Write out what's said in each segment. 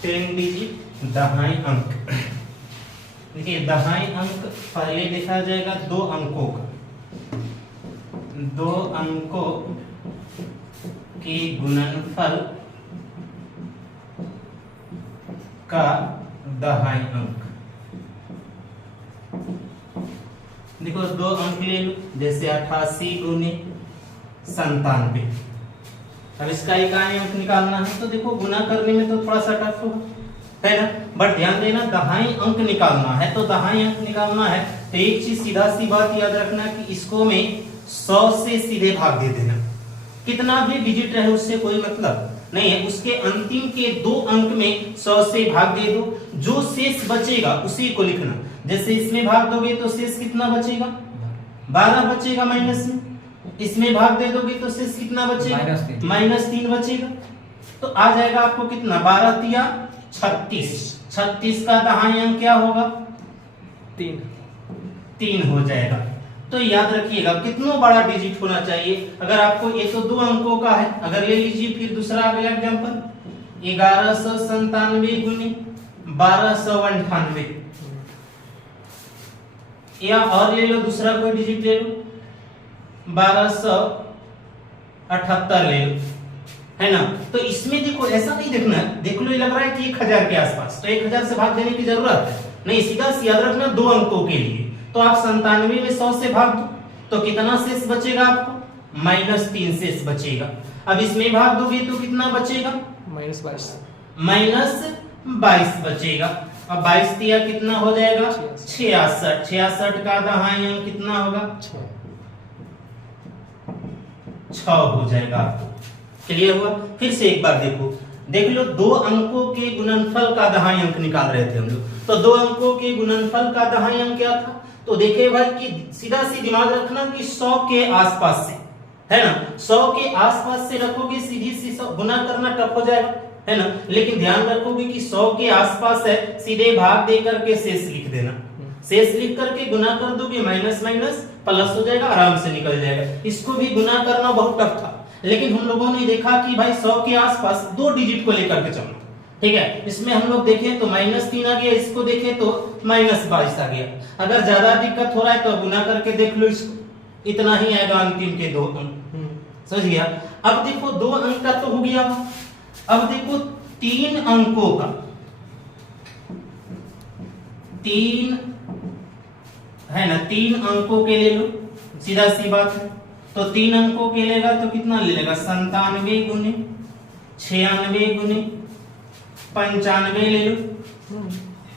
10 digit दहाई अंक। देखिए दहाई अंक पहले लिखा जाएगा 2 अंकों का, 2 अंकों के गुणनफल का दहाई अंक। देखो 2 अंक ले लो, जैसे 88 गुने 97। अब इसका इकाई अंक निकालना है तो देखो गुना करने में तो थोड़ा सा टफ होगा, है ना। बट ध्यान देना दहाई अंक निकालना है तो दहाई अंक निकालना है तो एक चीज सीधा सी बात याद रखना कि इसको में 100 से सीधे भाग दे देना। कितना भी डिजिट रहे उससे कोई मतलब नहीं है, उसके अंतिम के 2 अंक में 100 से भाग दे दो, जो शेष बचेगा उसी को लिखना। जैसे इसमें भाग दोगे तो शेष कितना बचेगा, 12 बचेगा माइनस में। इसमें भाग दे दोगे तो शेष कितना बचेगा, -3 बचेगा। तो आ जाएगा आपको कितना, 12 तिया 36। 36 का दहाई अंक क्या होगा, 3 हो जाएगा। तो याद रखिएगा कितना बड़ा डिजिट होना चाहिए। अगर आपको ये तो 2 अंकों का है, अगर ले लीजिए फिर दूसरा अगला एग्जांपल 1197 गुने 1298, या और ले लो दूसरा कोई डिजिट ले लो 1278 ले लो, है ना। तो इसमें देखो ऐसा नहीं देखना है, देख लो ये लग रहा है कि 1000 के आसपास, तो 1000 से भाग देने की जरूरत है नहीं, सीधा याद रखना 2 अंकों के लिए। तो आप 97 में 100 से भाग दो तो कितना शेष बचेगा आपको, -3 शेष बचेगा। अब इसमें भाग दोगे तो कितना बचेगा, -22 बचेगा। अब 22 तिया कितना हो जाएगा, 66। 66 का दहाई अंक कितना होगा, 6 हो जाएगा आपको। क्लियर हुआ। फिर से एक बार देखो, देख लो 2 अंकों के गुणनफल का दहाई अंक निकाल रहे थे हम लोग, तो 2 अंकों के गुणनफल का दहाई अंक क्या था, तो देखिए भाई कि सीधा सी दिमाग रखना कि 100 के आसपास से, है ना, 100 के आसपास से रखोगे सीधी सी गुना करना टफ हो जाएगा, है ना। लेकिन ध्यान रखोगे कि 100 के आसपास है, सीधे भाग दे करके शेष लिख देना। शेष लिख करके गुना कर दोगे, माइनस माइनस प्लस हो जाएगा, आराम से निकल जाएगा। इसको भी गुना करना बहुत टफ था, लेकिन हम लोगों ने देखा कि भाई 100 के आसपास 2 डिजिट को लेकर के चलना, ठीक है। इसमें हम लोग देखें तो -3 आ गया, इसको देखें तो -22 आ गया। अगर ज्यादा दिक्कत हो रहा है तो गुना करके देख लो, इसको इतना ही आएगा अंतिम के 2 अंक, समझ गया। अब देखो 2 अंक का तो हो गया, अब देखो 3 अंकों का, 3 है ना, 3 अंकों के ले लो, सीधा सी बात है। तो 3 अंकों के लेगा तो कितना ले लेगा, 97 गुने 96 गुने 95 ले लो,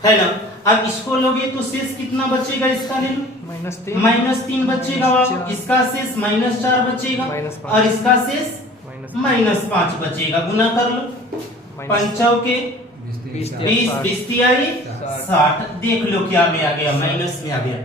है ना। अब इसको लोगे तो शेष कितना बचेगा, इसका ले लो -3 बचेगा, इसका शेष -4 बचेगा, और इसका शेष -5 बचेगा। गुना कर लो, 5 के 20 20 तियाई 60, देख लो क्या में आ गया, माइनस में आ गया,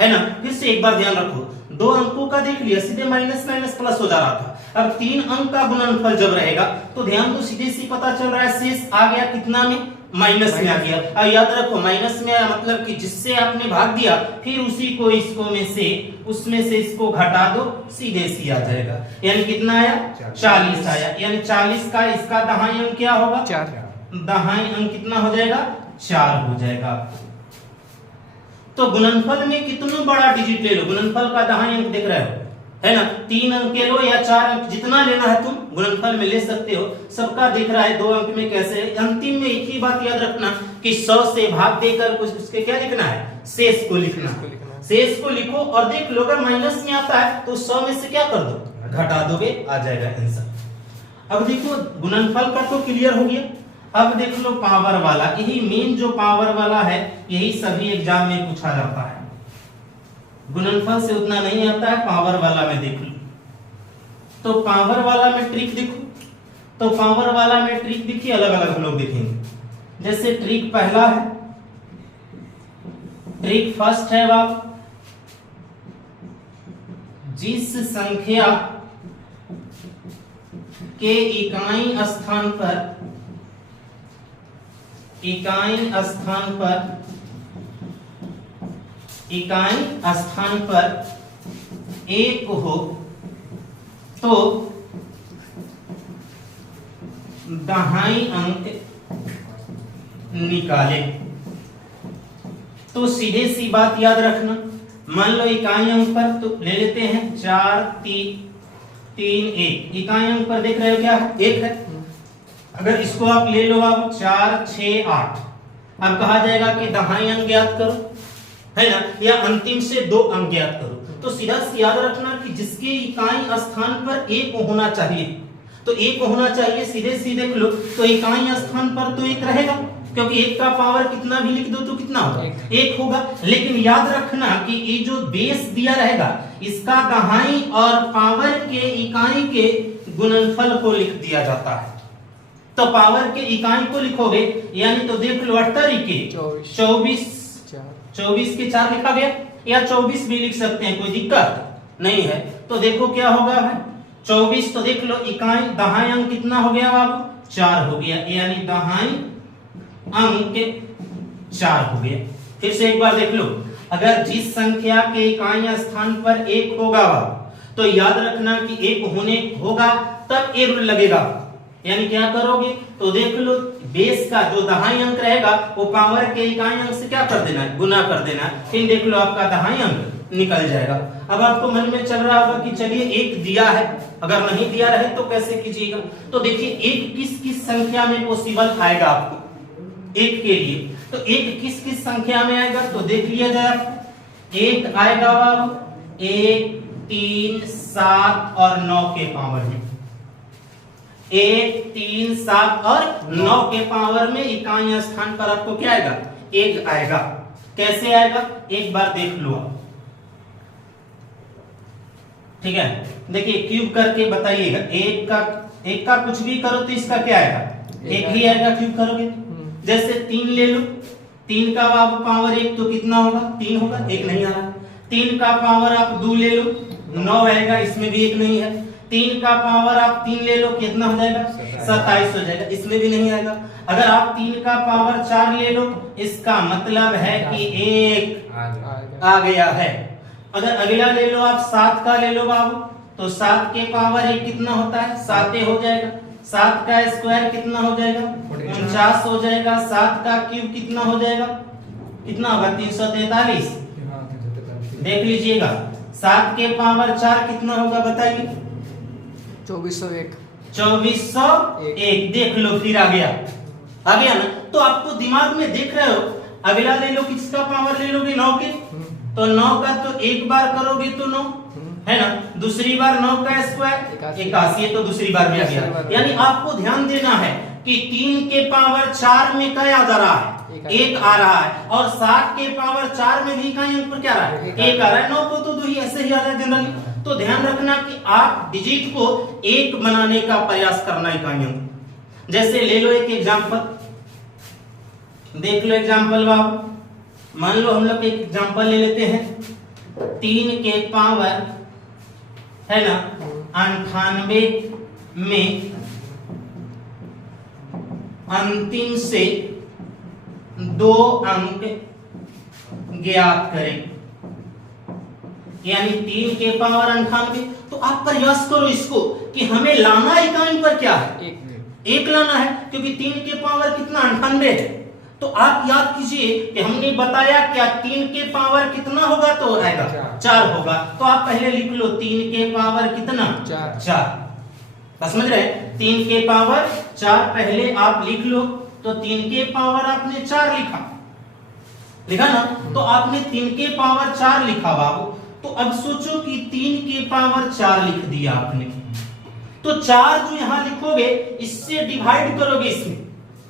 है ना। फिर से एक बार ध्यान रखो, 2 अंकों का देख लिया, सीधे माइनस माइनस प्लस हो जा रहा था। अब 3 अंक का गुणनफल जब रहेगा तो ध्यान दो, सीधे सी पता चल रहा है शेष आ गया कितना में, माइनस में आ गया। अब याद रखो माइनस में आया मतलब कि जिससे आपने भाग दिया फिर उसी को इसको में से, उसमें से इसको घटा दो, सीधे सी आ जाएगा। यानी कितना आया, 40 आया। यानी 40 का इसका दहाई अंक क्या होगा, 4। दहाई अंक कितना हो जाएगा, 4 हो जाएगा। तो गुणनफल में कितना बड़ा डिजिट ले लो, गुणनफल का दहाई अंक देख रहे हो, है ना। 3 अंक के लो या 4 अंक, जितना लेना है तुम गुणनफल में ले सकते हो। सबका दिख रहा है 2 अंक में कैसे। अंतिम में एक ही बात याद रखना कि 100 से भाग देकर कुछ उसके क्या लिखना है, शेष को लिखना। शेष को लिखो और देख लो अगर माइनस में आता है तो 100 में से क्या कर दो, घटा दोगे, आ जाएगा आंसर। अब देखो गुणनफल का तो क्लियर हो गया। अब देख लो पावर वाला, यही मेन जो पावर वाला है यही सभी एग्जाम में पूछा जाता है। गुणनफल से उतना नहीं आता है, पावर वाला में देख लो। तो पावर वाला में ट्रिक देखो, तो पावर वाला में ट्रिक देखिए अलग अलग हम लोग देखेंगे। जैसे ट्रिक पहला है, ट्रिक फर्स्ट है बाप, जिस संख्या के इकाई स्थान पर एक हो तो दहाई अंक निकाले। तो सीधे सी बात याद रखना, मान लो इकाई अंक पर तो ले लेते हैं 4 3 1। इकाई अंक पर देख रहे हो क्या है? 1 है। अगर इसको आप ले लो आप 4 6 8, अब कहा जाएगा कि दहाई अंक ज्ञात करो, है ना, या अंतिम से 2 अंक ज्ञात करो। तो सीधा याद रखना कि जिसके इकाई स्थान पर 1 होना चाहिए, तो 1 होना चाहिए। सीधे सीधे देख लो, तो इकाई स्थान पर तो 1 रहेगा, क्योंकि 1 का पावर कितना भी लिख दो तो कितना होगा? 1 होगा। लेकिन याद रखना कि ये जो बेस दिया रहेगा, इसका दहाई और पावर के इकाई के गुणनफल को लिख दिया जाता है। तो पावर के इकाई को लिखोगे, यानी तो देख लो 18 के 24 के 4 लिखा गया, या 24 भी लिख सकते हैं, कोई दिक्कत नहीं है। तो देखो क्या होगा है 24, तो देख लो इकाई दहाई अंक कितना हो गया बाबू? 4 हो गया, यानी दहाई अंक 4 हो गया। फिर से एक बार देख लो, अगर जिस संख्या के इकाई स्थान पर 1 होगा तो याद रखना कि 1 होने होगा तब 1 लगेगा। यानी क्या करोगे? तो देख लो बेस का जो दहाई अंक रहेगा वो पावर के इकाई अंक से क्या कर देना है? गुना कर देना है। फिर देख लो आपका दहाई अंक निकल जाएगा। अब आपको मन में चल रहा होगा कि चलिए 1 दिया है, अगर नहीं दिया रहे तो कैसे कीजिएगा? तो देखिए 1 किस किस संख्या में पॉसिबल आएगा आपको 1 के लिए? तो 1 किस किस संख्या में आएगा? तो देख लिया जाए, 1 आएगा बाबू 1 3 7 और 9 के पावर में। 1 3 7 और 9 के पावर में इकाई स्थान पर आपको क्या आएगा? 1 आएगा। कैसे आएगा एक बार देख लो आप, ठीक है? देखिए क्यूब करके बताइएगा। 1 का कुछ भी करो तो इसका क्या आएगा? 1 ही आएगा क्यूब करोगे। जैसे 3 ले लो, 3 का पावर 1 तो कितना होगा? 3 होगा, 1 नहीं आ रहा। 3 का पावर आप 2 ले लो, 9 आएगा, इसमें भी 1 नहीं है। 3 का पावर आप 3 ले लो, कितना हो जाएगा? 27 हो जाएगा, इसमें भी नहीं आएगा। अगर आप 3 का पावर 4 ले लो, इसका मतलब है कि 1 आ गया है। अगर अगला ले लो आप 7 का ले लो बाबू, तो 7 के पावर 1 कितना होता है? 7 हो जाएगा। 7 का स्क्वायर कितना हो जाएगा? 49 हो जाएगा। 7 का क्यूब कितना हो जाएगा? कितना होगा? 343। देख लीजिएगा 7 के पावर 4 कितना होगा बताइए? 2401। 2401। देख लो फिर आ गया ना। तो आपको दिमाग में देख रहे हो, अगला ले लो किसका पावर ले लोगे? 9 के, तो 9 का तो एक बार करोगे तो 9 है ना, दूसरी बार 9 का स्क्वायर 81, तो दूसरी बार में आ गया। यानी आपको ध्यान देना है कि 3 के पावर 4 में क्या आ जा रहा है? 1 आ रहा है, और 7 के पावर 4 में भी इकाई अंक पर क्या आ रहा है? 1 आ रहा है। 9 को तो 2 ही ऐसे ही आ रहा है जनरली। तो ध्यान रखना कि आप डिजिट को 1 बनाने का प्रयास करना इकाई अंक। जैसे ले लो एक एग्जांपल, देख लो एग्जांपल बाबू। मान लो हम लोग एक एग्जांपल ले लेते हैं, 3 के पावर है ना 98 में अंतिम से 2 अंक ज्ञात करें। यानी 3 के पावर 98, तो आप प्रयास करो इसको कि हमें लाना इकाई पर क्या है? 1 लाना है, क्योंकि 3 के पावर कितना? 98 है। तो आप याद कीजिए कि हमने बताया क्या 3 के पावर कितना होगा तो आएगा 4 होगा। तो आप पहले लिख लो 3 के पावर कितना? 4। समझ रहे? 3 के पावर 4 पहले आप लिख लो। तो 3 के पावर आपने 4 लिखा ना, तो आपने 3 के पावर 4 लिखा बाबू। तो अब सोचो कि 3 के पावर 4 लिख दिया आपने, तो 4 जो यहां लिखोगे इससे डिवाइड करोगे, इसमें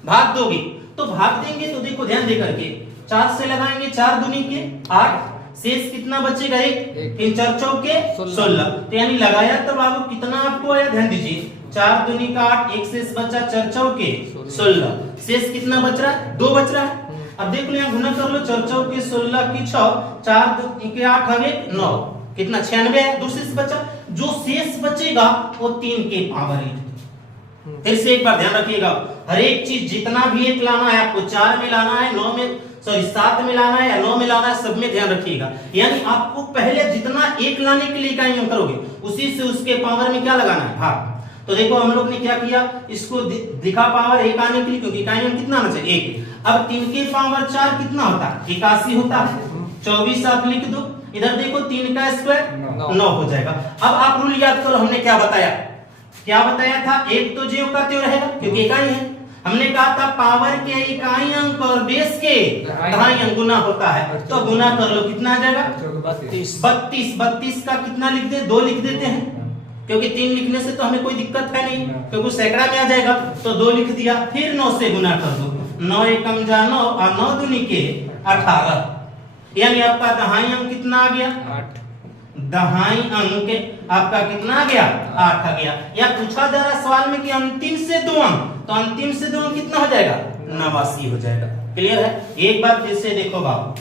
भाग दोगे। तो भाग देंगे तो देखो ध्यान दे करके 4 से लगाएंगे, 4 दूनी के 8, शेष कितना बचेगा? 1। 3 4 चौके 16। तो यानी लगाया तब आपको कितना आपको आया? ध्यान दीजिए, 4 दूनी का 8, 1 शेष बचा, 4 चौके 16, शेष कितना बच रहा है? 2 बच रहा है। अब देख लो यहाँ गुना कर लो, 4 चौके 16 की 6, 4 के 8 हवे 9, कितना? 96 है। 2 शेष बचा, जो शेष बचेगा वो 3 के पावर 8। फिर से एक बार ध्यान रखिएगा, हर एक चीज जितना भी 1 लाना है आपको 4 में लाना है, 9 में 7 में लाना है या 9 में लाना है, सब में ध्यान रखिएगा। यानी आपको पहले जितना 1 लाने के लिए इकाई करोगे उसी से उसके पावर में क्या लगाना है? भाग। तो देखो हम लोग ने क्या किया, इसको दिखा पावर 1 आने के लिए, क्योंकि इकाई अंक कितना आना चाहिए 1। अब 3 के पावर 4 कितना होता है 81 होता है। 24 आप लिख दो, इधर देखो 3 का स्क्वायर 9 हो जाएगा। अब आप रूल याद करो, हमने क्या बताया था, एक तो ज्यों का त्यों रहेगा क्योंकि इकाई है। हमने कहा था पावर के इकाई अंक और बेस के दहाई अंक गुना होता है, तो गुना कर लो, कितना आ जाएगा 32। 32 का कितना लिख दे 2 लिख देते हैं, क्योंकि 3 लिखने से तो हमें कोई दिक्कत है नहीं, क्योंकि सैकड़ा में आ जाएगा, तो 2 लिख दिया। फिर 9 से गुना कर दो, 9 एकम जा 9 और 9 दूनी के 18, यानी आपका दहाई अंक कितना आ गया 8। दहाई अंक आपका कितना आ गया 8 आ गया। या पूछा जा रहा सवाल में कि अंतिम से 2 अंक, तो अंतिम से 2 अंक कितना हो जाएगा 89 हो जाएगा। क्लियर है। एक बार फिर से देखो बाबू,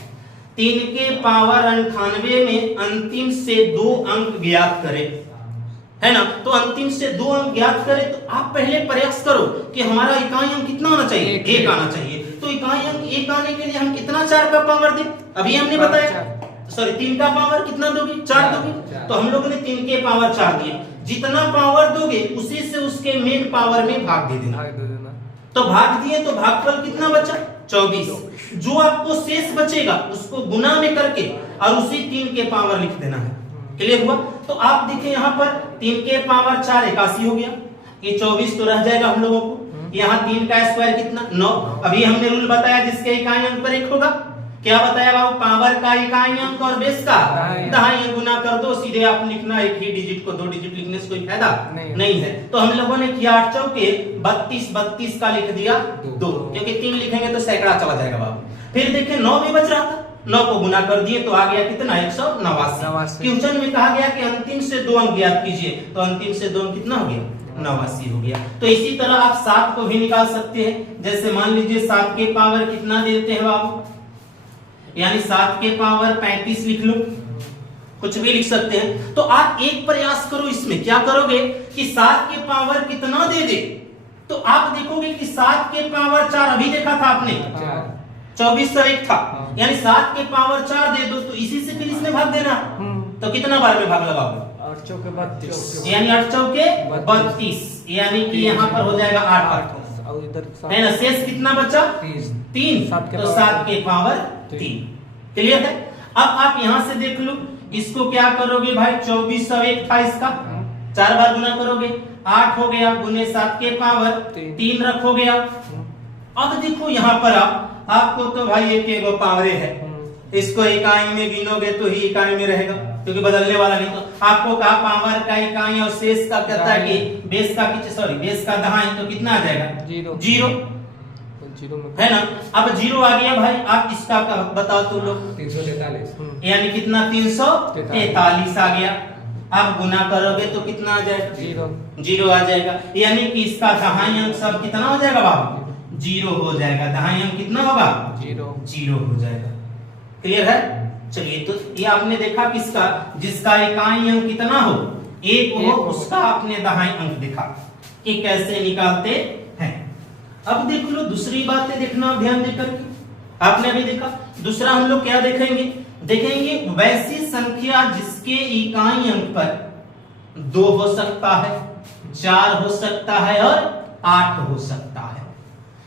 3 के पावर 98 में अंतिम से 2 अंक ज्ञात करें, है ना। तो अंतिम से 2 अंक ज्ञात करें, तो आप पहले प्रयास करो कि हमारा इकाई अंक कितना होना चाहिए 1 आना चाहिए। तो इकाई अंक 1 आने के लिए हम कितना 4 का पावर दें, अभी हमने बताया, सॉरी 3 का पावर कितना दोगे 4 दोगे, तो हम लोगों ने 3 के पावर 4 दिए। जितना पावर दोगे उसी से उसके मेन पावर में भाग दे देना। तो भाग दिए तो भागफल कितना बचा 24। जो आपको शेष बचेगा उसको गुना में करके और उसी 3 के पावर लिख देना है। क्लियर हुआ। तो आप देखें यहाँ पर 3 के पावर 4 81 हो गया, ये 24 तो रह जाएगा हम लोगों को। यहाँ 3 का स्क्वायर कितना 9। अभी हमने रूल बताया जिसके इकाई अंक पर 1 होगा, क्या बताया बाबू, पावर का इकाई अंक और बेस का दहाई गुना कर दो, सीधे आप लिखना, एक ही डिजिट को 2 डिजिट लिखने से कोई फायदा नहीं है। तो हम लोगों ने किया 8 चौके 32, 32 का लिख दिया 2, क्योंकि 3 लिखेंगे तो सैकड़ा चला जाएगा बाबू। फिर देखें 9 भी बच रहा था, 9 को गुना कर दिए तो आ गया कितना 189। क्वेश्चन में कहा गया कि अंतिम से 2 अंक ज्ञात कीजिए, तो अंतिम से 2 अंक कितना हो गया 89 हो गया। तो इसी तरह आप 7 को भी निकाल सकते हैं। जैसे मान लीजिए 7 के पावर कितना देते हैं बाबू, यानी 7 के पावर 35 लिख लो, कुछ भी लिख सकते हैं। तो आप एक प्रयास करो, इसमें क्या करोगे कि 7 के पावर कितना दे दे, तो आप देखोगे कि 7 के पावर 4 अभी देखा था आपने 24 और 1 था, यानी 7 के पावर 4 दे दो, तो इसी से फिर इसमें भाग देना। तो कितना बार में भाग लगाओगे 8 चौके 32, यानी 8 चौके 32, यानी कि यहाँ पर हो जाएगा 8 और इधर है ना। शेष कितना बचा 3, तो 7 के पावर 3। क्लियर है। अब आप यहां से देख लो, इसको क्या करोगे भाई 24 और 1 था, इसका 4 बार गुना करोगे 8 हो गया, गुने 7 के पावर 3 रखोगे आप। अब देखो यहाँ पर आपको तो भाई एक पावरे है, इसको इकाई में गिनोगे तो ही इकाई में रहेगा, क्योंकि बदलने वाला नहीं। तो आपको कहा पावर का इकाई और शेष का कहता है कि बेस का दहाई, तो कितना आ जाएगा 0 है ना। अब 0 आ गया भाई, आप इसका बताओ तो लोग 343, यानी कितना 343 आ गया। आप गुना करोगे तो कितना आ जाएगा 0 आ जाएगा, यानी कि इसका दहाई अंक सब कितना हो जाएगा बाबू 0 हो जाएगा। दहाई अंक कितना होगा 0 हो जाएगा। क्लियर है। चलिए, तो ये आपने देखा किसका, जिसका इकाई अंक कितना हो 1 हो, उसका आपने दहाई अंक देखा कि कैसे निकालते हैं। अब देख लो दूसरी बातें देखना ध्यान देकर के, आपने अभी देखा। दूसरा हम लोग क्या देखेंगे वैसी संख्या जिसके इकाई अंक पर 2 हो सकता है, 4 हो सकता है और 8 हो सकता है।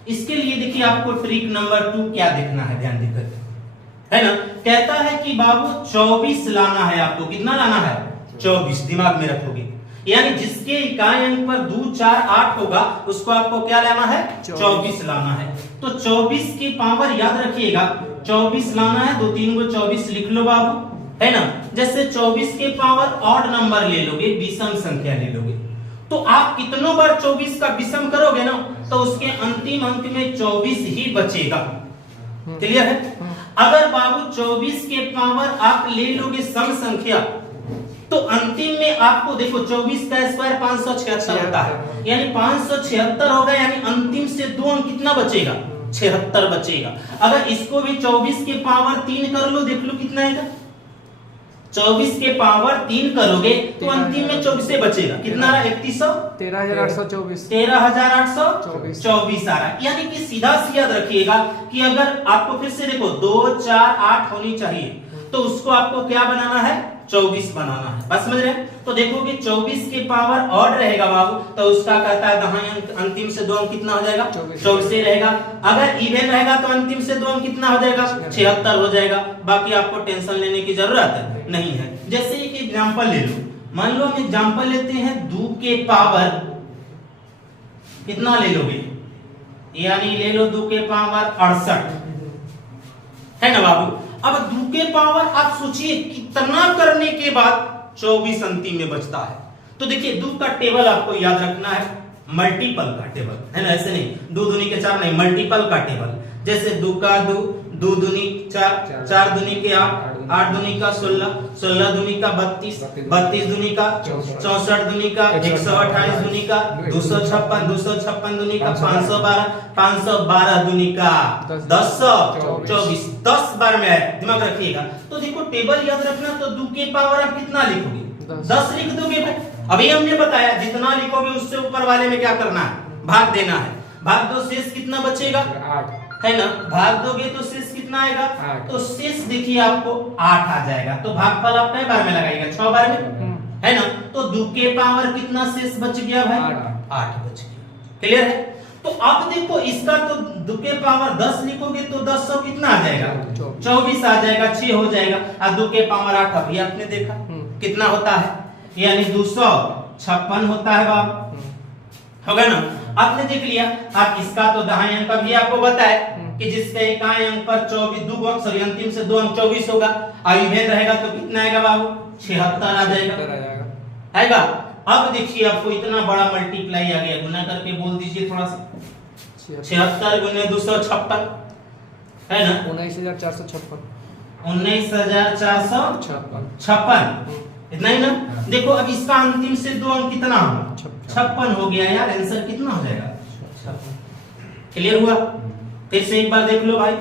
इसके लिए देखिए आपको ट्रिक नंबर 2 क्या देखना है, ध्यान देकर, है ना। कहता है कि बाबू 24 लाना है आपको, कितना लाना है 24, दिमाग में रखोगे, यानी जिसके इकाई अंक पर 2, 4, 8 होगा उसको आपको क्या लाना है 24 लाना है। तो 24 की पावर याद रखिएगा, 24 लाना है, 2 3 को 24 लिख लो बाबू, है ना। जैसे 24 के पावर ऑड नंबर ले लोगे, विषम संख्या ले लोगे, तो आप कितनों बार 24 का विषम करोगे ना, तो उसके अंतिम अंक में 24 ही बचेगा। क्लियर है। अगर बाबू 24 के पावर आप ले लोगे सम संख्या, तो अंतिम में आपको देखो 24 का स्क्वायर 576 होता है, यानी 576 होगा, यानी अंतिम से 2 अंक कितना बचेगा 76 बचेगा। अगर इसको भी 24 के पावर 3 कर लो, देख लो कितना आएगा, 24 के पावर 3 करोगे तो अंतिम में 24 से बचेगा, कितना रहा 13,824 13,824 आ रहा है। यानी कि सीधा याद रखिएगा कि अगर आपको फिर से देखो 2, 4, 8 होनी चाहिए, तो उसको आपको क्या बनाना है 24 बनाना है। बस समझ रहे हैं? तो देखोगे 24 के पावर ऑड रहेगा बाबू, तो उसका कहता है दहाई अंक अंतिम से 2 अंक कितना हो जाएगा? 24 से रहेगा। अगर इवन रहेगा तो अंतिम से 2 अंक कितना हो जाएगा? 76 हो जाएगा। बाकी आपको टेंशन लेने की जरूरत नहीं है। जैसे एक एग्जांपल ले लो, मान लो हम एग्जांपल लेते हैं 2 के पावर कितना ले लोगे, यानी ले लो 2 के पावर 68, है ना बाबू? अब 2 के पावर आप सोचिए कितना करने के बाद 24 अंतिम में बचता है। तो देखिए 2 का टेबल आपको याद रखना है, मल्टीपल का टेबल, है ना? ऐसे नहीं 2 दूनी के 4 नहीं, मल्टीपल का टेबल। जैसे 2 का 2, 2 दूनी 4, 4 दूनी के 8, 8 दूनी का 16, 16 दूनी का 32, 32 दूनी का 64 दूनी का 128 दूनी का 256, 256 दूनी का 512, 512 दूनी का 1024, 10 बार में है, दिमाग रखिएगा। तो देखो टेबल याद रखना, तो 2 के पावर आप कितना लिखोगे? 10 लिख दोगे भाई। अभी हमने बताया जितना लिखोगे उससे ऊपर वाले में क्या करना है? भाग देना है। भाग दो, शेष कितना बचेगा? 8, है ना? भाग दोगे तो शेष कितना आएगा? तो शेष देखिए आपको 8 आ जाएगा। तो भागफल आप कितने बार में लगाएगा? 6 बार में, है ना? तो 2 के पावर कितना शेष बच गया भाई? 8 बच गया। क्लियर है? तो अब देखो इसका तो 2 के पावर 10 लिखोगे तो 10 सौ कितना आ जाएगा? 24 आ जाएगा, 6 हो जाएगा। और 2 के पावर 8 अभी आपने देखा कितना होता है, यानी 256 होता है बाबू, होगा ना? आपने देख लिया। आप इसका तो दहाई अंक भी आपको बताया कि जिसके इकाई अंक पर 24 2 अंक सॉरी अंतिम से 2 अंक 24 होगा, अविभेद रहेगा तो कितना आएगा बाबू? 76 आ जाएगा, आएगा। अब देखिए आपको इतना बड़ा मल्टीप्लाई आ गया, गुना करके बोल दीजिए थोड़ा सा। 76 गुने 256, है ना? 19,456, 19,456, इतना ही ना? देखो अब इसका अंतिम से 2 अंक कितना होगा? 56 हो गया यार। आंसर कितना हो जाएगा? 56। क्लियर हुआ? फिर से एक बार देख लो भाई,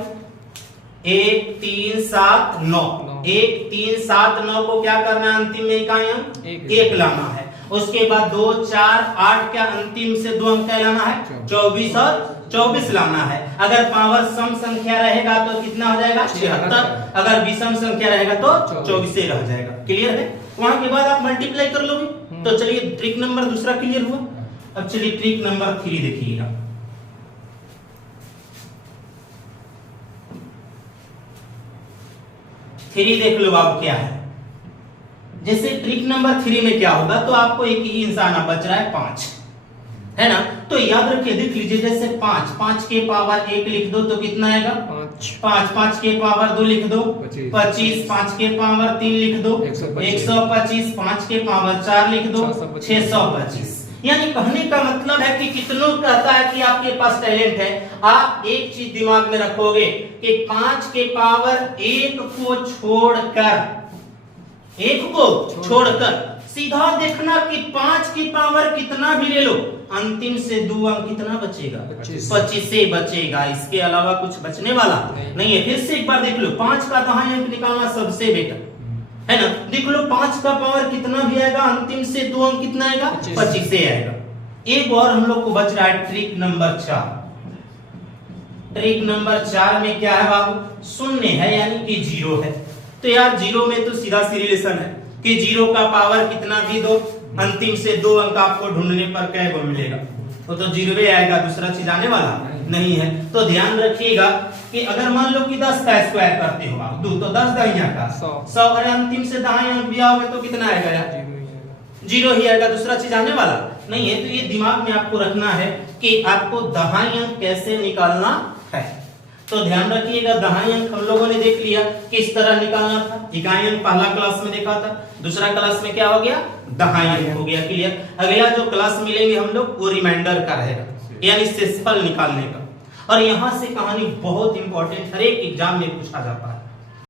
1 3 7 9, 1 3 7 9 को क्या करना है? अंतिम में इकाई अंक 1 लाना है। उसके बाद 2 4 8 क्या अंतिम से 2 अंक क्या लाना है? 24 और 24 लाना है। अगर पावर सम संख्या रहेगा तो कितना हो जाएगा? 76। अगर विषम संख्या रहेगा तो 24 से रह जाएगा। क्लियर है? वहां के बाद आप मल्टीप्लाई कर लोगे। तो चलिए ट्रिक नंबर दूसरा क्लियर हुआ। अब चलिए ट्रिक नंबर 3 देखिएगा। थ्री देख लो बाबू क्या है। जैसे ट्रिक नंबर 3 में क्या होगा, तो आपको एक ही इंसान बच रहा है 5, है ना? तो याद रखिए, देख लीजिए जैसे 5 के पावर 1 लिख दो तो कितना आएगा? 5 के पावर 2 लिख दो 25, 5 के पावर 3 लिख दो 125, 5 के पावर 4 लिख दो 625। यानी कहने का मतलब है कि कितनों कहता है कि आपके पास टैलेंट है। आप एक चीज दिमाग में रखोगे कि 5 के पावर 1 को छोड़कर सीधा देखना कि 5 की पावर कितना भी ले लो, अंतिम से 2 अंक कितना बचेगा? 25 से बचेगा। इसके अलावा कुछ बचने वाला नहीं है। फिर से एक बार देख लो, 5 का दहाई अंक निकालना सबसे बेटर, है ना? देख लो 5 का पावर कितना भी आएगा, अंतिम से 2 अंक कितना आएगा? 25 से आएगा। एक और हम लोग को बच रहा है ट्रिक नंबर 4। ट्रिक नंबर 4 में क्या है बाबू? शून्य है, यानी कि 0 है। तो यार 0 में तो सीधा सी रिलेशन है कि 0 का पावर कितना भी दो, अंतिम से 2 अंक आपको ढूंढने पर क्या को मिलेगा? वो तो 0 आएगा, दूसरा चीज आने वाला नहीं है। तो ध्यान रखिएगा कि अगर मान लो कि 10 का स्क्वायर करते हो आप 2, तो 10 दहिया का 100, और अंतिम से दाहिने अंक भी आओगे तो कितना आएगा यार? 0 ही आएगा, दूसरा चीज आने वाला नहीं है। तो ये दिमाग में आपको रखना है कि आपको दहाई अंक कैसे निकालना है। तो ध्यान रखिएगा, दहाई अंक हम लोगों ने देख लिया किस तरह निकालना था। इकाई अंक पहला क्लास में देखा था, दूसरा क्लास में क्या हो गया? दहाई अंक हो गया। क्लियर? अगला जो क्लास मिलेंगे हम लोग वो रिमाइंडर का रहेगा, यानी शेषफल निकालने का। और यहां से कहानी बहुत इंपॉर्टेंट, हर एक एग्जाम में पूछा जाता है।